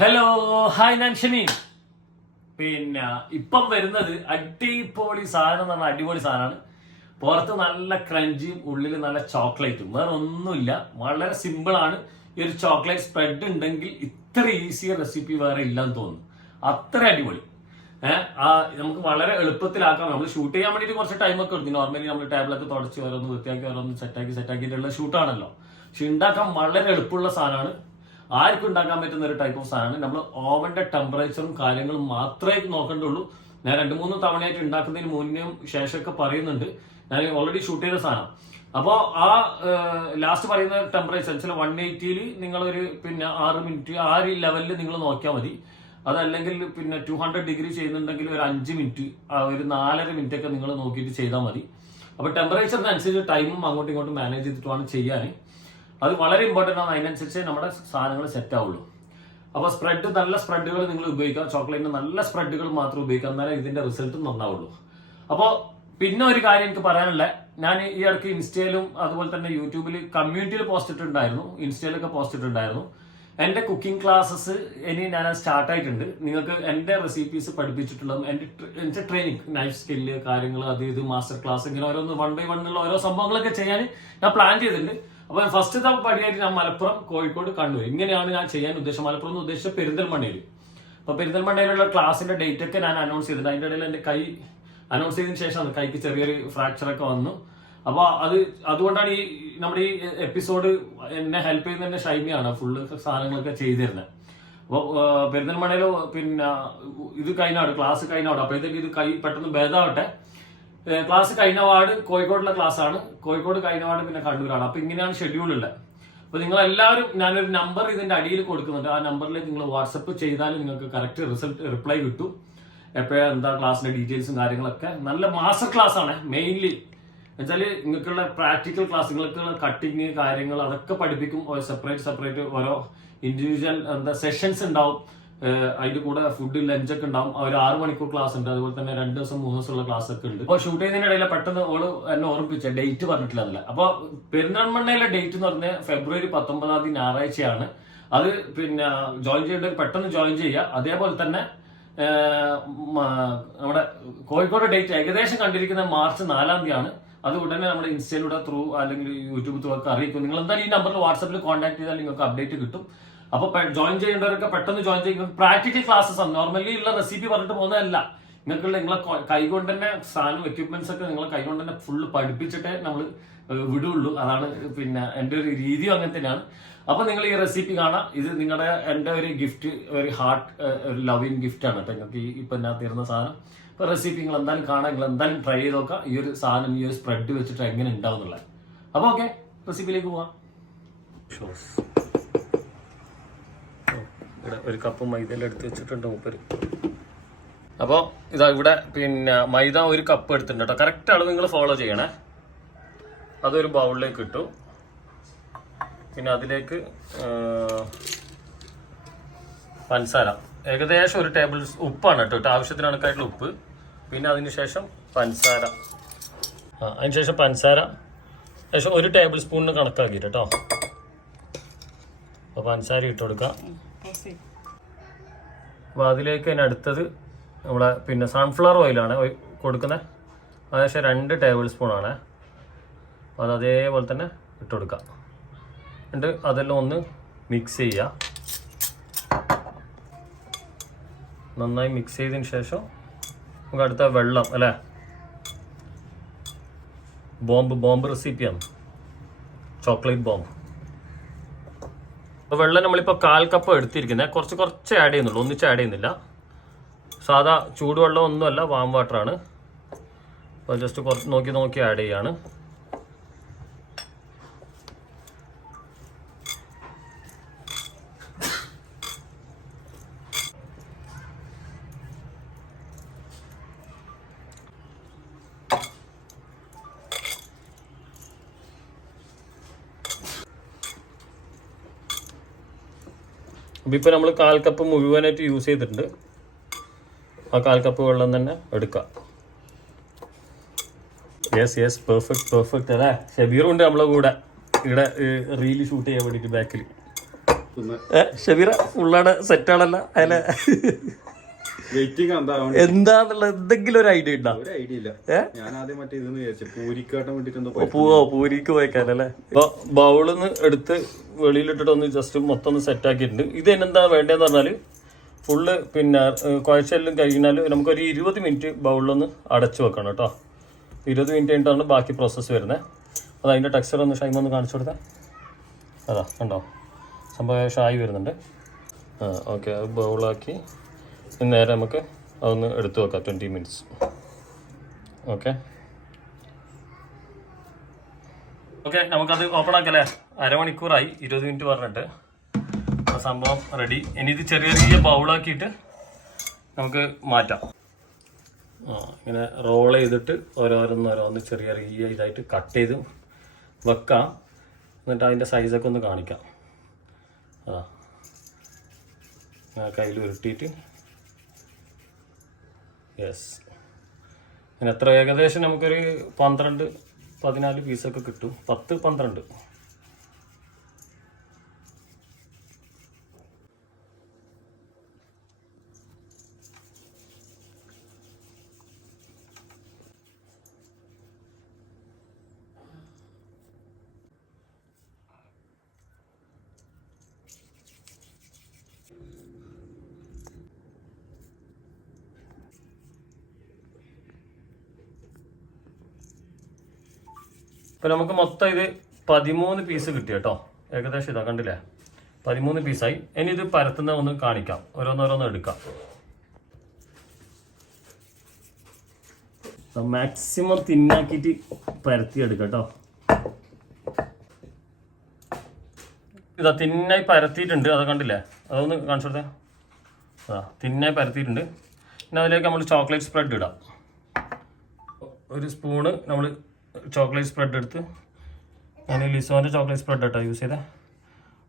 Hello hi ഞാൻ ഷമീൻ. പിന്നെ ഇപ്പം വരുന്നത് അടിപൊളി സാധനം എന്ന് പറഞ്ഞാൽ അടിപൊളി സാധനമാണ്. പുറത്ത് നല്ല ക്രഞ്ചിയും ഉള്ളിൽ നല്ല ചോക്ലേറ്റും, വേറെ ഒന്നുമില്ല. വളരെ സിമ്പിളാണ്. ഈ ഒരു ചോക്ലേറ്റ് സ്പ്രെഡ് ഉണ്ടെങ്കിൽ ഇത്ര ഈസിയ റെസിപ്പി വേറെ ഇല്ലെന്ന് തോന്നുന്നു. അത്ര അടിപൊളി. നമുക്ക് വളരെ എളുപ്പത്തിലാക്കാം. നമ്മൾ ഷൂട്ട് ചെയ്യാൻ വേണ്ടിയിട്ട് കുറച്ച് ടൈമൊക്കെ എടുത്തു. നോർമലി നമ്മൾ ടേബിളൊക്കെ തുടച്ച് ഓരോന്ന് വൃത്തിയാക്കി ഓരോന്ന് സെറ്റാക്കിയിട്ടുള്ള ഷൂട്ടാണല്ലോ. പക്ഷെ ഉണ്ടാക്കാൻ വളരെ എളുപ്പമുള്ള സാധനമാണ്. ആർക്കും ഉണ്ടാക്കാൻ പറ്റുന്ന ഒരു ടൈപ്പ് ഓഫ് സാധനമാണ്. നമ്മൾ ഓവന്റെ ടെമ്പറേച്ചറും കാര്യങ്ങളും മാത്രമേ നോക്കേണ്ടുള്ളൂ. ഞാൻ 2-3 തവണയായിട്ട് ഉണ്ടാക്കുന്നതിന് മുന്നേയും ശേഷമൊക്കെ പറയുന്നുണ്ട്. ഞാൻ ഓൾറെഡി ഷൂട്ട് ചെയ്ത സാധനം. അപ്പോൾ ആ ലാസ്റ്റ് പറയുന്ന ടെമ്പറേച്ചർ ചില 180 നിങ്ങളൊരു 6 മിനിറ്റ് ആ ഒരു ലെവലിൽ നിങ്ങൾ നോക്കിയാൽ മതി. അതല്ലെങ്കിൽ 200 ഡിഗ്രി ചെയ്യുന്നുണ്ടെങ്കിൽ ഒരു 5 മിനിറ്റ് ഒരു 4.5 മിനിറ്റ് ഒക്കെ നിങ്ങൾ നോക്കിയിട്ട് ചെയ്താൽ മതി. അപ്പോൾ ടെമ്പറേച്ചറിനനുസരിച്ച് ടൈമും അങ്ങോട്ടും ഇങ്ങോട്ടും മാനേജ് ചെയ്തിട്ട് വേണം ചെയ്യാൻ. അത് വളരെ ഇമ്പോർട്ടൻ്റ് ആണ്. അതിനനുസരിച്ച് നമ്മുടെ സാധനങ്ങൾ സെറ്റ് ആവുള്ളൂ. അപ്പോൾ സ്പ്രെഡ് നല്ല സ്പ്രെഡുകൾ നിങ്ങൾ ഉപയോഗിക്കുക. ചോക്ലേറ്റിന് നല്ല സ്പ്രെഡുകൾ മാത്രം ഉപയോഗിക്കുക, എന്നാലേ ഇതിന്റെ റിസൾട്ട് നന്നാവുള്ളൂ. അപ്പോൾ പിന്നെ ഒരു കാര്യം എനിക്ക് പറയാനുള്ള, ഞാൻ ഈ ഇടയ്ക്ക് ഇൻസ്റ്റയിലും അതുപോലെ തന്നെ യൂട്യൂബിൽ കമ്മ്യൂണിറ്റിയിൽ പോസ്റ്റ് ഇട്ടിട്ടുണ്ടായിരുന്നു, ഇൻസ്റ്റയിലൊക്കെ പോസ്റ്റ് ഇട്ടിട്ടുണ്ടായിരുന്നു. എൻ്റെ കുക്കിംഗ് ക്ലാസ്സസ് ഇനി ഞാൻ സ്റ്റാർട്ട് ആയിട്ടുണ്ട്. നിങ്ങൾക്ക് എൻ്റെ റെസിപ്പീസ് പഠിപ്പിച്ചിട്ടുള്ളതും എൻ്റെ ട്രെയിനിങ്, നൈഫ് സ്കില്ല് കാര്യങ്ങൾ, അത് ഇത് മാസ്റ്റർ ക്ലാസ്, ഇങ്ങനെ ഓരോന്ന് 1 by 1 ഉള്ള ഓരോ സംഭവങ്ങളൊക്കെ ചെയ്യാൻ ഞാൻ പ്ലാൻ ചെയ്തിട്ടുണ്ട്. അപ്പൊ ഫസ്റ്റത്തെ പടിയായിട്ട് ഞാൻ മലപ്പുറം, കോഴിക്കോട്, കണ്ണൂർ, ഇങ്ങനെയാണ് ഞാൻ ചെയ്യാൻ ഉദ്ദേശം. മലപ്പുറം എന്ന് ഉദ്ദേശിച്ച പെരിന്തൽമണ്ണയിൽ. അപ്പൊ പെരിന്തൽമണ്ണയിലുള്ള ക്ലാസിന്റെ ഡേറ്റ് ഒക്കെ ഞാൻ അനൗൺസ് ചെയ്തിട്ടുണ്ട്. അതിന്റെ ഇടയിൽ എന്റെ കൈ അനൗൺസ് ചെയ്തതിനു ശേഷമാണ് കൈക്ക് ചെറിയൊരു ഫ്രാക്ചർ ഒക്കെ വന്നു. അപ്പൊ അതുകൊണ്ടാണ് ഈ നമ്മുടെ ഈ എപ്പിസോഡ് എന്നെ ഹെൽപ്പ് ചെയ്യുന്ന ഷൈമിയാണ് ഫുള്ള് സാധനങ്ങളൊക്കെ ചെയ്തിരുന്നത്. അപ്പോൾ പെരിന്തൽമണ്ണയിലോ ഇത് കഴിഞ്ഞാട് ക്ലാസ് കഴിഞ്ഞാട്, അപ്പോഴത്തേക്ക് ഇത് കൈ പെട്ടെന്ന് ഭേദമാവട്ടെ. ക്ലാസ് കഴിഞ്ഞവാട് കോഴിക്കോടുള്ള ക്ലാസ് ആണ്. കോഴിക്കോട് കഴിഞ്ഞവാട് കണ്ണൂരാണ്. അപ്പൊ ഇങ്ങനെയാണ് ഷെഡ്യൂൾ ഉള്ളത്. അപ്പൊ നിങ്ങൾ എല്ലാവരും, ഞാനൊരു നമ്പർ ഇതിന്റെ അടിയിൽ കൊടുക്കുന്നുണ്ട്. ആ നമ്പറിലേക്ക് നിങ്ങൾ വാട്സപ്പ് ചെയ്താൽ നിങ്ങൾക്ക് കറക്റ്റ് റിപ്ലൈ കിട്ടും. എപ്പോഴാണ് എന്താ ക്ലാസ്സിന്റെ ഡീറ്റെയിൽസും കാര്യങ്ങളൊക്കെ. നല്ല മാസ്റ്റർ ക്ലാസ് ആണ്. മെയിൻലി എന്നുവെച്ചാൽ നിങ്ങൾക്കുള്ള പ്രാക്ടിക്കൽ ക്ലാസ്, നിങ്ങൾക്കുള്ള കട്ടിങ് കാര്യങ്ങൾ അതൊക്കെ പഠിപ്പിക്കും. സെപ്പറേറ്റ് ഓരോ ഇൻഡിവിജ്വൽ സെഷൻസ് ഉണ്ടാവും. അതിന്റെ കൂടെ ഫുഡ് ലഞ്ചൊക്കെ ഉണ്ടാവും. ഒരു 6 മണിക്കൂർ ക്ലാസ് ഉണ്ട്. അതുപോലെ തന്നെ 2 ദിവസം 3 ദിവസമുള്ള ക്ലാസ് ഒക്കെ ഉണ്ട്. അപ്പോൾ ഷൂട്ട് ചെയ്യുന്നതിനിടയിൽ പെട്ടെന്ന് ഓള് എന്നെ ഓർമ്മിപ്പിച്ച ഡേറ്റ് പറഞ്ഞിട്ടില്ല എന്നല്ല. അപ്പൊ പെരിന്തൽമണ്ണയിലെ ഡേറ്റ് എന്ന് പറഞ്ഞാൽ ഫെബ്രുവരി 19 ഞായറാഴ്ചയാണ്. അത് ജോയിൻ ചെയ്യേണ്ടവർ പെട്ടെന്ന് ജോയിൻ ചെയ്യുക. അതേപോലെ തന്നെ നമ്മുടെ കോഴിക്കോട് ഡേറ്റ് ഏകദേശം കണ്ടിരിക്കുന്ന മാർച്ച് 4 അത് ഉടനെ നമ്മുടെ ഇൻസ്റ്റയിലൂടെ ത്രൂ അല്ലെങ്കിൽ യൂട്യൂബ് ത്രൂ ഒക്കെ അറിയിക്കും. നിങ്ങൾ എന്തായാലും ഈ നമ്പറിൽ വാട്സാപ്പിൽ കോൺടാക്ട് ചെയ്താൽ നിങ്ങൾക്ക് അപ്ഡേറ്റ് കിട്ടും. അപ്പൊ ജോയിൻ ചെയ്യേണ്ടവരൊക്കെ പെട്ടെന്ന് ജോയിൻ ചെയ്യും. പ്രാക്ടിക്കൽ ക്ലാസ്സസ് ആണ്. നോർമലി ഉള്ള റെസിപ്പി പറഞ്ഞിട്ട് പോകുന്നതല്ല. നിങ്ങളെ കൈകൊണ്ട് തന്നെ സാധനം എക്യുപ്മെന്റ്സ് ഒക്കെ നിങ്ങളെ കൈകൊണ്ട് തന്നെ ഫുള്ള് പഠിപ്പിച്ചിട്ടേ നമ്മൾ വിടുള്ളൂ. അതാണ് എൻ്റെ ഒരു രീതിയും അങ്ങനെ തന്നെയാണ്. അപ്പൊ നിങ്ങൾ ഈ റെസിപ്പി കാണാം. ഇത് നിങ്ങളുടെ എൻ്റെ ഒരു ഗിഫ്റ്റ്, ഒരു ഹാർട്ട്, ഒരു ലവിങ് ഗിഫ്റ്റ് ആണ് കേട്ടോ നിങ്ങൾക്ക് ഇപ്പൊ ഞാൻ തരുന്ന സാധനം. ഇപ്പൊ റെസിപ്പി നിങ്ങൾ എന്തായാലും കാണാം, നിങ്ങൾ എന്തായാലും ട്രൈ ചെയ്ത് നോക്കാം. ഈ ഒരു സാധനം, ഈ ഒരു സ്പ്രെഡ് വെച്ചിട്ട് എങ്ങനെ ഉണ്ടാവും എന്നുള്ളത്. അപ്പൊ ഓക്കെ, റെസിപ്പിയിലേക്ക് പോവാം. ഇവിടെ ഒരു കപ്പ് മൈദയിൽ എടുത്ത് വെച്ചിട്ടുണ്ട് മൂപ്പര്. അപ്പോൾ ഇതാ ഇവിടെ മൈദ 1 കപ്പ് എടുത്തിട്ടുണ്ട് കേട്ടോ. കറക്റ്റ് അളവ് നിങ്ങൾ ഫോളോ ചെയ്യണേ. അതൊരു ബൗളിലേക്ക് ഇട്ടു. പിന്നെ അതിലേക്ക് പഞ്ചസാര ഏകദേശം 1 ടേബിൾ ഉപ്പാണ് കേട്ടോ. ആവശ്യത്തിന് കണക്കായിട്ടുള്ള ഉപ്പ്. പിന്നെ അതിന് ശേഷം പഞ്ചസാര, അതിനുശേഷം പഞ്ചസാര ശേഷം 1 ടേബിൾ സ്പൂണിന് കണക്കാക്കിയിട്ട് കേട്ടോ. അപ്പോൾ പഞ്ചസാര ഇട്ട് കൊടുക്കാം. അപ്പോൾ അതിലേക്ക് തന്നെ അടുത്തത് നമ്മളെ സൺഫ്ലവർ ഓയിലാണ് കൊടുക്കുന്നത്. ഏകദേശം 2 ടേബിൾ സ്പൂണാണ്. അപ്പോൾ അത് അതേപോലെ തന്നെ ഇട്ട് കൊടുക്കാം. എന്നിട്ട് അതെല്ലാം ഒന്ന് മിക്സ് ചെയ്യുക. നന്നായി മിക്സ് ചെയ്തതിന് ശേഷം നമുക്ക് അടുത്ത വെള്ളം, അല്ലേ, ബോംബ് റെസിപ്പിയാണ്, ചോക്ലേറ്റ് ബോംബ്. അപ്പോൾ വെള്ളം നമ്മളിപ്പോൾ 1/4 കപ്പ് എടുത്തിരിക്കുന്നത്. കുറച്ച് ആഡ് ചെയ്യുന്നുള്ളൂ, ഒന്നിച്ച് ആഡ് ചെയ്യുന്നില്ല. സാധാ ചൂടുവെള്ളം ഒന്നുമല്ല, വാം വാട്ടറാണ്. അപ്പോൾ ജസ്റ്റ് കുറച്ച് നോക്കി ആഡ് ചെയ്യാണ്. ഇപ്പോൾ നമ്മൾ 1/4 കപ്പ് മുഴുവനായിട്ട് യൂസ് ചെയ്തിട്ടുണ്ട്. ആ 1/4 കപ്പ് വെള്ളം തന്നെ എടുക്കാം. യെസ് പെർഫെക്റ്റ് അല്ലേ. ഷബീറുണ്ട് നമ്മളെ കൂടെ ഇവിടെ റീല് ഷൂട്ട് ചെയ്യാൻ വേണ്ടിയിട്ട് ബാക്കിൽ. ഷബീറ ഫുള്ളാണ് സെറ്റാണല്ലോ അതിലെ എന്താന്നുള്ള എന്തെങ്കിലും ഒരു ഐഡിയ ഉണ്ടോ? പൂരിക്ക് പോയേക്കാനല്ലേ. ഇപ്പൊ ബൗളിന്ന് എടുത്ത് വെളിയിലിട്ടിട്ട് ഒന്ന് ജസ്റ്റ് മൊത്തം ഒന്ന് സെറ്റ് ആക്കിയിട്ടുണ്ട്. ഇത് എന്താ വേണ്ടതെന്ന് പറഞ്ഞാല് ഫുള്ള് പിന്നെ കുഴച്ചെല്ലാം കഴിഞ്ഞാൽ നമുക്കൊരു 20 മിനിറ്റ് ബൗളിലൊന്ന് അടച്ചു വെക്കണം കേട്ടോ. 20 മിനിറ്റ് കഴിഞ്ഞിട്ടാണ് ബാക്കി പ്രോസസ്സ് വരുന്നത്. അത് അതിൻ്റെ ടെക്സ്ചർ ഒന്ന് ഷൈം ഒന്ന് കാണിച്ചു കൊടുത്താൽ അതാ കണ്ടോ സംഭവം ഷായി വരുന്നുണ്ട്. ഓക്കെ അത് ബൗളാക്കി നേരെ നമുക്ക് അതൊന്ന് എടുത്തു വെക്കാം 20 മിനിറ്റ്സ്. ഓക്കെ ഓക്കെ നമുക്കത് ഓപ്പൺ ആക്കല്ലേ. അരമണിക്കൂറായി 20 മിനിറ്റ് പറഞ്ഞിട്ട് സംഭവം റെഡി. ഇനി ഇത് ചെറിയ ചെറിയ ബൗളാക്കിയിട്ട് നമുക്ക് മാറ്റാം. ഇങ്ങനെ റോൾ ചെയ്തിട്ട് ഓരോന്ന് ചെറിയ ചെറിയ ഇതായിട്ട് കട്ട് ചെയ്ത് വെക്കാം. എന്നിട്ട് അതിൻ്റെ സൈസൊക്കെ ഒന്ന് കാണിക്കാം. കയ്യിൽ ഉരുട്ടിയിട്ട് യെസ് അങ്ങനെ എത്ര ഏകദേശം നമുക്കൊരു 12-14 പീസൊക്കെ കിട്ടും. 10-12. ഇപ്പം നമുക്ക് മൊത്തം ഇത് 13 പീസ് കിട്ടി കേട്ടോ. ഏകദേശം ഇതാ കണ്ടില്ലേ 13 പീസായി. ഇനി ഇത് പരത്തുന്ന ഒന്ന് കാണിക്കാം. ഓരോന്നോരോന്ന് എടുക്കാം. മാക്സിമം തിന്നാക്കിയിട്ട് പരത്തിയെടുക്കാം കേട്ടോ. ഇതാ തിന്നായി പരത്തിയിട്ടുണ്ട്. അത് കണ്ടില്ലേ അതൊന്ന് കാണിച്ചു കൊടുത്തേ. തിന്നായി പരത്തിയിട്ടുണ്ട്. പിന്നെ അതിലേക്ക് നമ്മൾ ചോക്ലേറ്റ് സ്പ്രെഡ് ഇടാം. ഒരു സ്പൂണ് നമ്മൾ ചോക്ലേറ്റ് സ്പ്രെഡ് എടുത്ത് ഞാൻ ലിസോൻ്റെ ചോക്ലേറ്റ് സ്പ്രെഡ് കേട്ടോ യൂസ് ചെയ്തേ.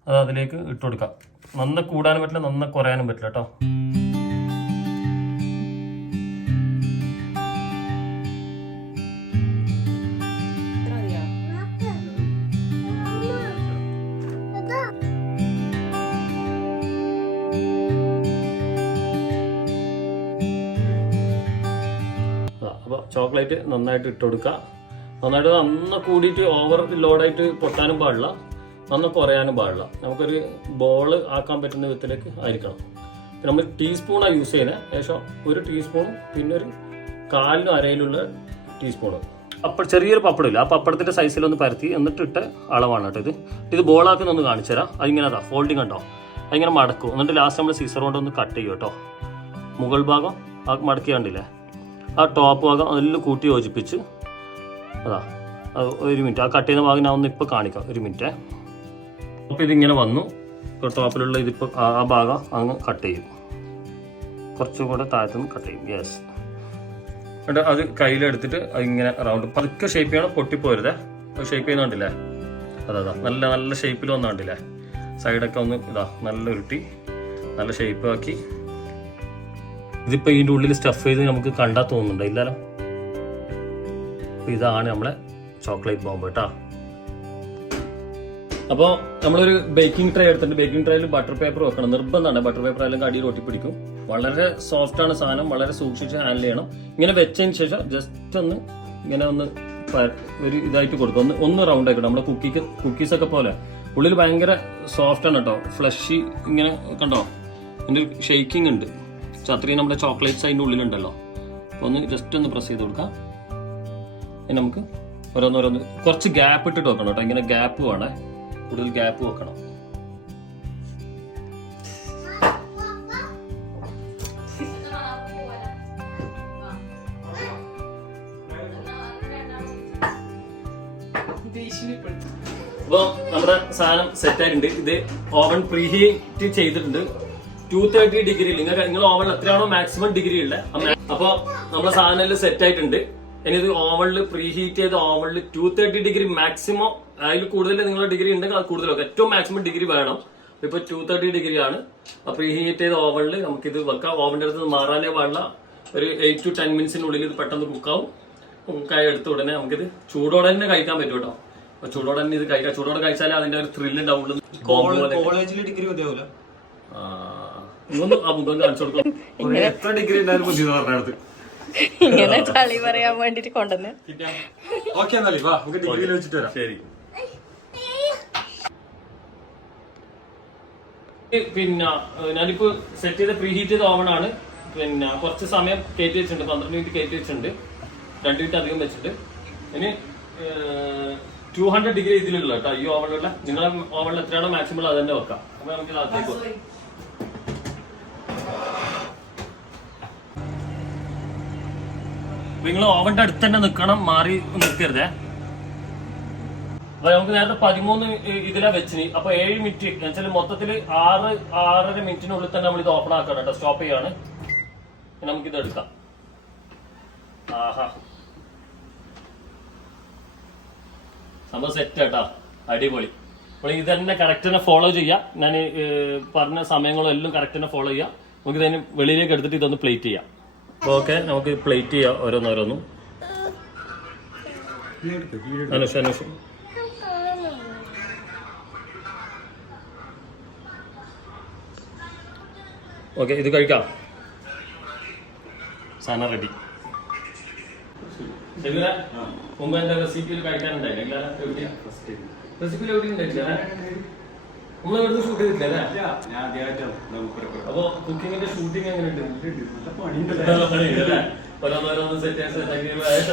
അത് അതിലേക്ക് ഇട്ട് കൊടുക്കാം. നന്ന കൂടാനും പറ്റില്ല നന്ന കുറയാനും പറ്റില്ല കേട്ടോ. അപ്പോൾ ചോക്ലേറ്റ് നന്നായിട്ട് ഇട്ട് കൊടുക്കുക. നന്നായിട്ട് നന്ന കൂടിയിട്ട് ഓവർ ലോഡായിട്ട് പൊട്ടാനും പാടില്ല, നന്ന കുറയാനും പാടില്ല. നമുക്കൊരു ബോൾ ആക്കാൻ പറ്റുന്ന വിധത്തിലേക്ക് ആയിരിക്കണം. നമ്മൾ ടീസ്പൂണാണ് യൂസ് ചെയ്യുന്നത്. ശേഷം 1 ടീസ്പൂണും പിന്നെ ഒരു 1/4 അരയിലുള്ള ടീസ്പൂണ് ചെറിയൊരു പപ്പടമില്ല, ആ പപ്പടത്തിൻ്റെ സൈസിലൊന്ന് പരത്തി എന്നിട്ട് ഇട്ട അളവാണ് കേട്ടോ. ഇത് ബോളാക്കുന്നൊന്ന് കാണിച്ചു തരാം. അതിങ്ങനെ അതാ ഫോൾഡിങ് ഉണ്ടോ അതിങ്ങനെ മടക്കും. എന്നിട്ട് ലാസ്റ്റ് നമ്മൾ സീസർ കൊണ്ട് ഒന്ന് കട്ട് ചെയ്യും കേട്ടോ. മുകൾ ഭാഗം ആ മടക്കി കണ്ടില്ലേ, ആ ടോപ്പ് ഭാഗം അതെല്ലാം കൂട്ടി യോജിപ്പിച്ച് അതാ 1 മിനിറ്റ് ആ കട്ട് ചെയ്യുന്ന ഭാഗം ഞാൻ ഒന്ന് ഇപ്പോൾ കാണിക്കാം. 1 മിനിറ്റ്. അപ്പോൾ ഇതിങ്ങനെ വന്നു. ടോപ്പിലുള്ള ഇതിപ്പോൾ ആ ഭാഗം അങ്ങ് കട്ട് ചെയ്യും. കുറച്ചും കൂടെ താഴത്തുനിന്ന് കട്ട് ചെയ്യും. യെസ്. എന്നിട്ട് അത് കയ്യിലെടുത്തിട്ട് അതിങ്ങനെ റൗണ്ട് പതുക്കെ ഷേപ്പ് ചെയ്യണം, പൊട്ടിപ്പോരുതേ. ഷേപ്പ് ചെയ്യുന്നുണ്ടില്ലേ അതാ നല്ല നല്ല ഷേപ്പിൽ വന്നുകൊണ്ടില്ലേ. സൈഡൊക്കെ ഒന്ന് ഇതാ നല്ല ഉരുട്ടി നല്ല ഷേപ്പ് ആക്കി. ഇതിപ്പോൾ ഇതിൻ്റെ ഉള്ളിൽ സ്റ്റഫ് ചെയ്ത് നമുക്ക് കണ്ടാൽ തോന്നുന്നുണ്ടോ? ഇല്ലല്ലോ. അപ്പോൾ ഇതാണ് നമ്മളെ ചോക്ലേറ്റ് ബോംബ് കേട്ടോ. അപ്പോൾ നമ്മളൊരു ബേക്കിംഗ് ട്രേ എടുത്തിട്ടുണ്ട്. ബേക്കിംഗ് ട്രേയിൽ ബട്ടർ പേപ്പർ വെക്കണം, നിർബന്ധമാണ്. ബട്ടർ പേപ്പർ അല്ലെങ്കിൽ അടിയിൽ ഒട്ടിപ്പിടിക്കും. വളരെ സോഫ്റ്റ് ആണ് സാധനം, വളരെ സൂക്ഷിച്ച് ഹാൻഡിൽ ചെയ്യണം. ഇങ്ങനെ വെച്ചതിന് ശേഷം ജസ്റ്റ് ഒന്ന് ഇങ്ങനെ ഒന്ന് ഒരു ഇതായിട്ട് കൊടുക്കും. ഒന്ന് റൗണ്ട് ആയിക്കോട്ടെ. നമ്മുടെ കുക്കീസൊക്കെ പോലെ ഉള്ളിൽ ഭയങ്കര സോഫ്റ്റ് ആണ് കേട്ടോ. ഫ്ലഷി ഇങ്ങനെ കണ്ടോ, അതിൻ്റെ ഷെയ്ക്കിംഗ് ഉണ്ട്. അത്രയും നമ്മുടെ ചോക്ലേറ്റ്സ് അതിൻ്റെ ഉള്ളിലുണ്ടല്ലോ. ഒന്ന് ജസ്റ്റ് ഒന്ന് പ്രസ് ചെയ്ത് കൊടുക്കാം. ഇനി നമുക്ക് ഓരോന്നോരോന്ന് കുറച്ച് ഗ്യാപ്പ് ഇട്ടിട്ട് വെക്കണം കേട്ടോ. ഇങ്ങനെ ഗ്യാപ്പ് വേണേ, കൂടുതൽ ഗ്യാപ്പ് വെക്കണം. അപ്പോൾ നമ്മുടെ സാധനം സെറ്റ് ആയിട്ടുണ്ട്. ഇത് ഓവൻ പ്രീഹീറ്റ് ചെയ്തിട്ടുണ്ട് 230 ഡിഗ്രിയിൽ. നിങ്ങൾ ഓവനിൽ എത്രയാണോ മാക്സിമം ഡിഗ്രി ഉള്ളത്. അപ്പോൾ നമ്മുടെ സാധനം സെറ്റ് ആയിട്ടുണ്ട്. ഇനി ഇത് ഓവനിൽ പ്രീഹീറ്റ് ചെയ്ത ഓവനിൽ 230 ഡിഗ്രി മാക്സിമം. അതിൽ കൂടുതൽ നിങ്ങളുടെ ഡിഗ്രി ഉണ്ടെങ്കിൽ അത് കൂടുതലൊക്കെ ഏറ്റവും മാക്സിമം ഡിഗ്രി വേണം. ഇപ്പോൾ 230 ഡിഗ്രിയാണ്. പ്രീഹീറ്റ് ചെയ്ത ഓവനിൽ നമുക്കിത് വെക്കാം. ഓവൻ്റെ അടുത്ത് മാറാനേ പാടില്ല. ഒരു 8 to 10 മിനിറ്റ്സിനുള്ളിൽ ഇത് പെട്ടെന്ന് കുക്കാവും. കുക്കായി എടുത്ത ഉടനെ നമുക്കിത് ചൂടോടെ തന്നെ കഴിക്കാൻ പറ്റും കേട്ടോ. ചൂടോടെ തന്നെ ഇത് കഴിക്കാം. ചൂടോടെ കഴിച്ചാൽ അതിന്റെ ഒരു ത്രില്ല് ഉണ്ടാവുള്ളൂ. കോളേജിൽ ഡിഗ്രി മതിയാവൂല. മുഖം കാണിച്ചു കൊടുക്കും. എത്ര ഡിഗ്രി ഉണ്ടായാലും ബുദ്ധി പറഞ്ഞത് ഇങ്ങനെ ചളി പറയാൻ വേണ്ടിട്ട് കൊണ്ടുവന്ന്. ശരി. പിന്നെ ഞാനിപ്പോ സെറ്റ് ചെയ്ത പ്രീ ഹീറ്റ് ചെയ്ത ഓവണാണ്. പിന്നെ കുറച്ച് സമയം കയറ്റി വെച്ചിട്ടുണ്ട്, 12 മിനിറ്റ് കയറ്റി വെച്ചിട്ടുണ്ട്, 2 മിനിറ്റ് അധികം വെച്ചിട്ട്. ഇനി 200 ഡിഗ്രി ഇതിലുള്ള കേട്ടോ ഈ ഓവണിലുള്ള. നിങ്ങളെ ഓവണിൽ എത്രയാണോ മാക്സിമം അത് തന്നെ വെക്കാം. അപ്പൊ നമുക്ക് അതിലേക്ക് നിങ്ങൾ ഓവന്റെ അടുത്ത് തന്നെ നിൽക്കണം, മാറി നിൽക്കരുതേ. അപ്പൊ നമുക്ക് നേരത്തെ 13 ഇതിലാ വെച്ചിന്. അപ്പൊ 7 മിനിറ്റ് എന്നുവെച്ചാൽ മൊത്തത്തിൽ 6-6.5 മിനിറ്റിനുള്ളിൽ തന്നെ നമ്മൾ ഇത് ഓപ്പൺ ആക്കണം കേട്ടോ. സ്റ്റോപ്പ് ചെയ്യാണ്. നമുക്കിത് എടുക്കാം. ആഹാ, സംഭവം സെറ്റ് കേട്ടാ, അടിപൊളി. അപ്പോൾ ഇത് തന്നെ കറക്റ്റ് തന്നെ ഫോളോ ചെയ്യാം. ഞാൻ പറഞ്ഞ സമയങ്ങളും എല്ലാം കറക്റ്റ് തന്നെ ഫോളോ ചെയ്യാം. നമുക്ക് ഇതിന് വെളിയിലേക്ക് എടുത്തിട്ട് ഇതൊന്ന് പ്ലേറ്റ് ചെയ്യാം. ഓക്കെ, നമുക്ക് പ്ലേറ്റ് ചെയ്യാം ഓരോന്നോരോന്നും. അനുഷ ഓക്കെ, ഇത് കഴിക്കാം. സാധനം റെഡി. മുമ്പ് എന്റെ റെസിപ്പിയിൽ കഴിക്കാനുണ്ടായില്ല. റെസിപ്പിയിൽ എവിടെ ഉണ്ടായിട്ടില്ല. നമ്മൾ ഇവിടുന്ന് ഷൂട്ട് ചെയ്തിട്ടില്ലേ? അപ്പൊ കുക്കിങ്ങിന്റെ ഷൂട്ടിംഗ് എങ്ങനെയുണ്ട്? ഓരോന്നോരോന്ന് സെറ്റ്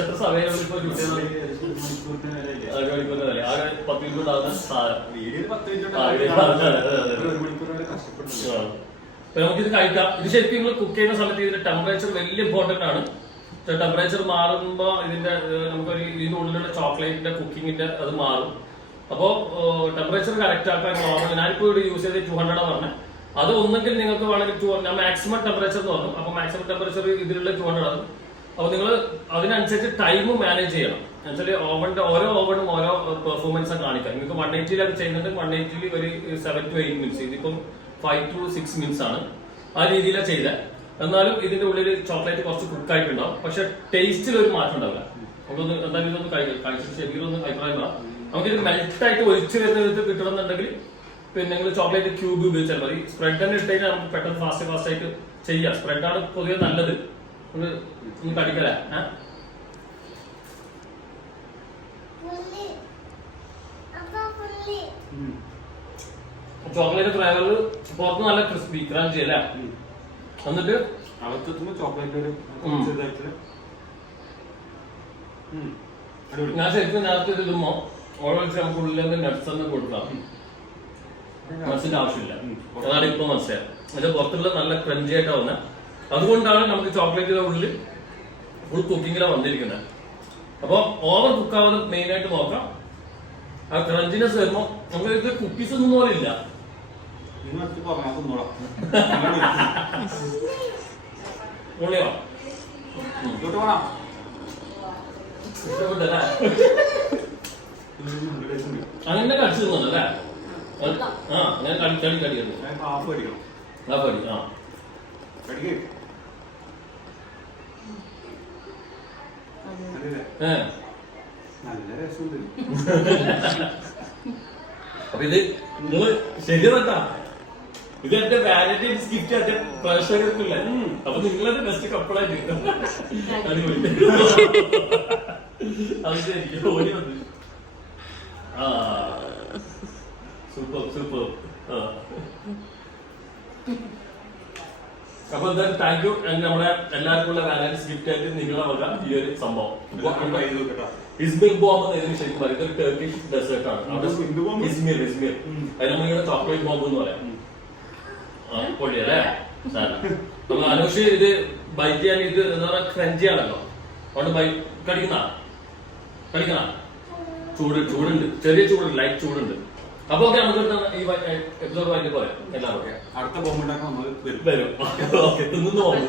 എത്ര സമയം ഇപ്പൊ ഷൂട്ട് ചെയ്ത്? ആകെ 10 മിനിറ്റ് ഉണ്ടാകുന്ന സാധനം. നമുക്കിത് കഴിക്കാം. ഇത് ശരിക്കും നിങ്ങൾ കുക്ക് ചെയ്യുന്ന സമയത്ത് ഇതിന്റെ ടെമ്പറേച്ചർ വലിയ ഇമ്പോർട്ടന്റ് ആണ്. ടെമ്പറേച്ചർ മാറുമ്പോ ഇതിന്റെ നമുക്കൊരു ഇതിന്റെ ഉള്ളിലുള്ള ചോക്ലേറ്റിന്റെ കുക്കിങ്ങിന്റെ അത് മാറും. അപ്പോ ടെമ്പറേച്ചർ കറക്റ്റ് ആക്കാൻ നോർമൽ. ഞാനിപ്പോ ഇവിടെ യൂസ് ചെയ്ത് 200 പറഞ്ഞത്. അത് ഒന്നെങ്കിൽ നിങ്ങൾക്ക് വേണമെങ്കിൽ ഞാൻ മാക്സിമം ടെമ്പറേച്ചർ എന്ന് പറഞ്ഞു. അപ്പൊ മാക്സിമം ടെമ്പറേച്ചർ ഇതിലുള്ള 200 ആണ്. അപ്പൊ നിങ്ങൾ അതിനനുസരിച്ച് ടൈം മാനേജ് ചെയ്യണം. എന്നുവെച്ചാൽ ഓവന്റെ ഓരോ ഓവണും ഓരോ പെർഫോമൻസ് കാണിക്കാം. നിങ്ങൾക്ക് 180 ചെയ്യുന്നുണ്ട്. 180 ഒരു 7 to 8 മിനിറ്റ്സ്. ഇതിപ്പം 5 to 6 മിനിറ്റ്സ് ആണ്. ആ രീതിയിലാണ് ചെയ്തത്. എന്നാലും ഇതിന്റെ ഉള്ളിൽ ചോക്ലേറ്റ് കുറച്ച് കുക്ക് ആയിട്ടുണ്ടാവും. പക്ഷെ ടേസ്റ്റിൽ ഒരു മാറ്റം ഉണ്ടാവില്ല. നമുക്കൊന്ന് എന്തായാലും ഇതൊന്ന് കഴിച്ചിട്ട് ശരിയൊന്ന് അഭിപ്രായം പറയാം. നമുക്കിത് മെൽറ്റായിട്ട് ഒഴിച്ചു വരുന്ന വിധത്തിൽ കിട്ടണമെന്നുണ്ടെങ്കിൽ പിന്നെ നിങ്ങൾ ചോക്ലേറ്റ് ക്യൂബ് ഉപയോഗിച്ചാൽ മതി. സ്പ്രെഡ് തന്നെ ഇട്ട് കഴിഞ്ഞാൽ നമുക്ക് പെട്ടെന്ന് ഫാസ്റ്റ് ആയിട്ട് ചെയ്യാം. സ്പ്രെഡാണ് പൊതുവെ നല്ലത്. ഒന്ന് കടിക്കല. ചോക്ലേറ്റ് ഫ്ലേവർ പുറത്ത് നല്ല ക്രിസ്പി ക്രഞ്ചി അല്ലേ? എന്നിട്ട് ചോക്ലേറ്റ് ഞാൻ ശരിക്കും നേരത്തെ ഇടുമ്പോ ഓരോ നമുക്ക് ഉള്ളിൽ നട്ട്സ് ഒന്നും കൊടുക്കാം. നട്ട്സിന്റെ ആവശ്യമില്ല. അതാണ് ഇപ്പൊ മനസ്സിലായത്. പക്ഷെ പുറത്തുള്ള നല്ല ക്രഞ്ചി ആയിട്ടാണ് വന്നത്. അതുകൊണ്ടാണ് നമുക്ക് ചോക്ലേറ്റിന്റെ ഉള്ളിൽ ഫുൾ കുക്കിങ്ങിലാണ് വന്നിരിക്കുന്നത്. അപ്പൊ ഓവർ കുക്കാവാതെ മെയിൻ ആയിട്ട് നോക്കാം. ആ ക്രഞ്ചിനെസ് വരുമ്പോ നമുക്ക് ഇത് കുക്കീസ് ഒന്നും പോലെ ഇല്ല. ഇഷ്ടപ്പെട്ടല്ലേ? അങ്ങനെ കടിച്ചു തിന്നല്ലേ? ആ, അങ്ങനെ കടി അപ്പൊ ഇത് നിങ്ങള് ശരിയതാ. ഇത് എന്റെ വാലന്റൈൻസ് ഗിഫ്റ്റ് എന്റെ പ്രേക്ഷകർക്കില്ല. അപ്പൊ നിങ്ങളെന്റെ ബെസ്റ്റ് കപ്പിളായിട്ട് അടിപൊളി. അത് ശരിക്കും ഓടി വന്നു. ആ, സൂപ്പർ സൂപ്പർ. അപ്പൊ എന്തായാലും താങ്ക് യു. നമ്മളെ എല്ലാവർക്കും ഉള്ള വാലന്റൈൻസ് ഗിഫ്റ്റ് ആയിട്ട് നിങ്ങളെ വക ഈ ഒരു സംഭവം ഇസ്മിർ ബോംബ് എന്നതിന് ശരിക്കും പറയും. ഇതൊരു ടർക്കിഷ് ഡെസേർട്ട് ആണ്. ഇസ്മിർ അതിന് നമ്മളിവിടെ ചോക്ലേറ്റ് ബോംബ് എന്ന് പറയാം. പൊളിയല്ലേ നമ്മൾ അനുഷ് ഇത് ബൈറ്റ് ചെയ്യാൻ. ഇത് എന്താ പറയുക, ക്രഞ്ചി ആണല്ലോ. അതുകൊണ്ട് കടിക്കുന്ന ചൂടുണ്ട്, ചെറിയ ചൂടുണ്ട്, ലൈറ്റ് ചൂടുണ്ട്. അപ്പൊ ഓക്കെ, നമുക്ക് ഈ എപ്പിസോഡ് വായിക്കാൻ പോലെ എല്ലാവരും അടുത്ത ബോംബുണ്ടാക്കാൻ വരും. ഓക്കെ, തിന്നു പോകും.